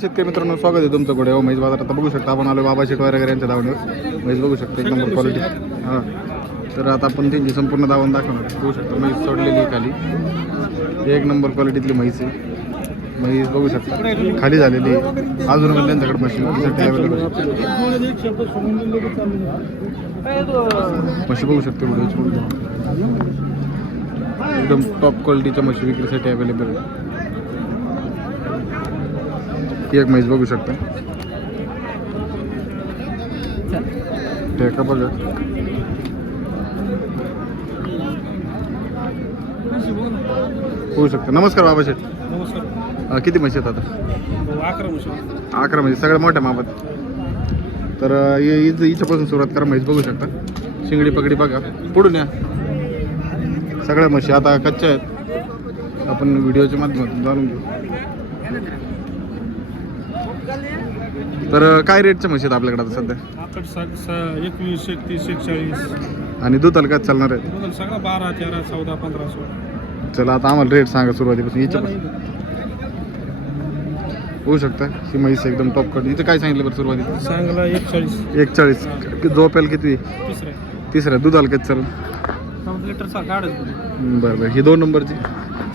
शेतकरी मित्रांनो, स्वागत आहे तुमचं पुढे म्हैस बाजार. आता बघू शकता आपण आलो बाबा शेट वगैरे यांच्या धावणीवर. म्हैस बघू शकता एक नंबर क्वालिटी. हां, तर आता आपण त्यांची संपूर्ण धावण दाखवणार. बघू शकता म्हैस सोडलेली आहे खाली. एक नंबर क्वालिटीतली म्हैस आहे. म्हैस बघू शकता खाली झालेली आहे. अजून पण त्यांच्याकडे मशीन अवेलेबल म्हशी बघू शकते. व्हिडिओ एकदम टॉप क्वालिटीच्या म्हशी विक्रीसाठी अवेलेबल आहे. एक म्हैस बघू शकता. टेका बघा. होऊ शकतं. नमस्कार बाबा शेठ. नमस्कार. किती म्हशी आहेत आता? 11 म्हशी. 11 म्हणजे सगळ्या मोठ्या मापात. तर हिच्यापासून सुरुवात करा. म्हैस बघू शकता. शिंगडी पगडी बघा. पुढून या. सगळ्या म्हशी आता कच्च्या आहेत. आपण व्हिडिओच्या माध्यमातून जाणून घेऊ. तर काय रेटच्या म्हशी आहेत आपल्याकडे आता सध्या? आपल्याकडे 21, 31, 41 आणि दुधाला काय चालणार आहे? सगळं 12, 13, 14, 15, 16. चला आता आम्हाला रेट सांगा सुरुवातीपासून. हिच्यापासून होऊ शकता. ही म्हैस एकदम टॉप कट. इथं काय सांगितलं बरं सुरुवातीला? सांगला 41. 41. झोपेल किती? तिसऱ्या. दुधाला काय चालेल? 14 लिटरचा गाडच. बरं बरं. ही 2 नंबरची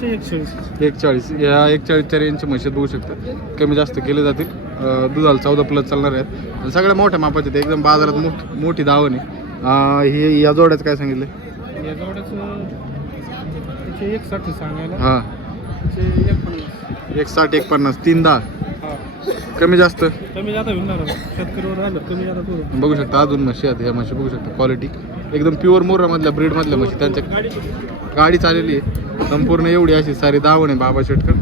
41. 41. या 41च्या रेंजची म्हशी बघू शकता. कमी जास्त केले जातील. दुधाला 14+ चालणार आहेत. आणि सगळ्या मोठ्या मापाचे ते एकदम बाजारात मोठी धावण आहे. ही या जोड्याचं काय सांगितलं? या जोड्याचं 160 सांगायला. हां, 160, 150, 310. कमी जास्त कमी जाता होणार. शेतकरीवर राहिलं कमी जाता. बघू शकता. अजून म्हशी आहेत. ह्या म्हशी बघू शकता. क्वालिटी एकदम प्युअर मोरामधल्या ब्रीडमधल्या म्हशी. त्यांच्या गाडी चाललेली आहे संपूर्ण. एवढी अशी सारी धावण आहे बाबा शेटकर.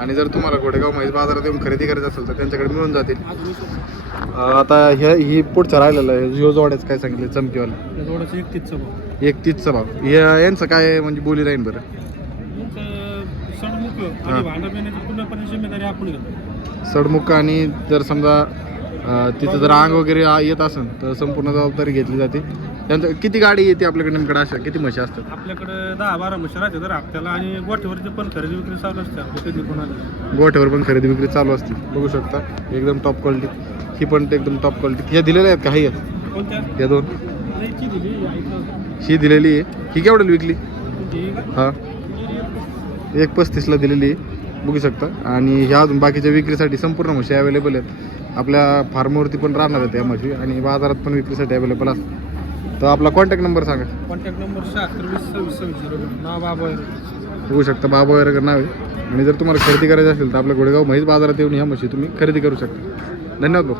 आणि जर तुम्हाला घोडेगाव म्हैस बाजारात येऊन खरेदी करायचं असेल तर त्यांच्याकडे मिळून जातील. आता ही पुढचं राहिलेलं आहे. ह्यो जोड्याचं काय सांगितलं? चमकीवाला जोड्याचं 31चा भाव. 31चा भाव. यांचं काय म्हणजे बोली राहील बरं? जिम्मेदारी आपण घेतो. सडमुख. आणि जर समजा तिथं जर अंग वगैरे येत असेल तर संपूर्ण जबाबदारी घेतली जाते. त्यांचं किती गाडी येते आपल्याकडे नेमकडे? अशा किती म्हशी असतात आपल्याकडे? 10-12 म्हशी राहते दर हप्त्याला. आणि गोठ्यावरती पण खरेदी विक्री चालू असते. कधी पण आली गोठ्यावर पण खरेदी विक्री चालू असते. बघू शकता एकदम टॉप क्वालिटी. ही पण एकदम टॉप क्वालिटी. ह्या दिलेल्या आहेत काही आहेत? कोणत्या? या 2. दिली ही दिलेली आहे. ही केवढ्याला विकली? हां, 135ला दिलेली आहे. बघू शकता. आणि ह्या अजून बाकीच्या विक्रीसाठी संपूर्ण म्हशी अवेलेबल आहेत. आपल्या फार्मवरती पण राहणार आहेत या म्हशी. आणि बाजारात पण विक्रीसाठी अवेलेबल असतात. तर आपला कॉन्टॅक्ट नंबर सांगा. Contact number 76202626. नाव बाबा. बघू शकता बाबा वगैरे नाव आहे. आणि जर तुम्हाला खरेदी करायची असेल तर आपल्या घोडेगाव म्हैस बाजारात येऊन ह्या म्हशी तुम्ही खरेदी करू शकता. धन्यवाद भाऊ.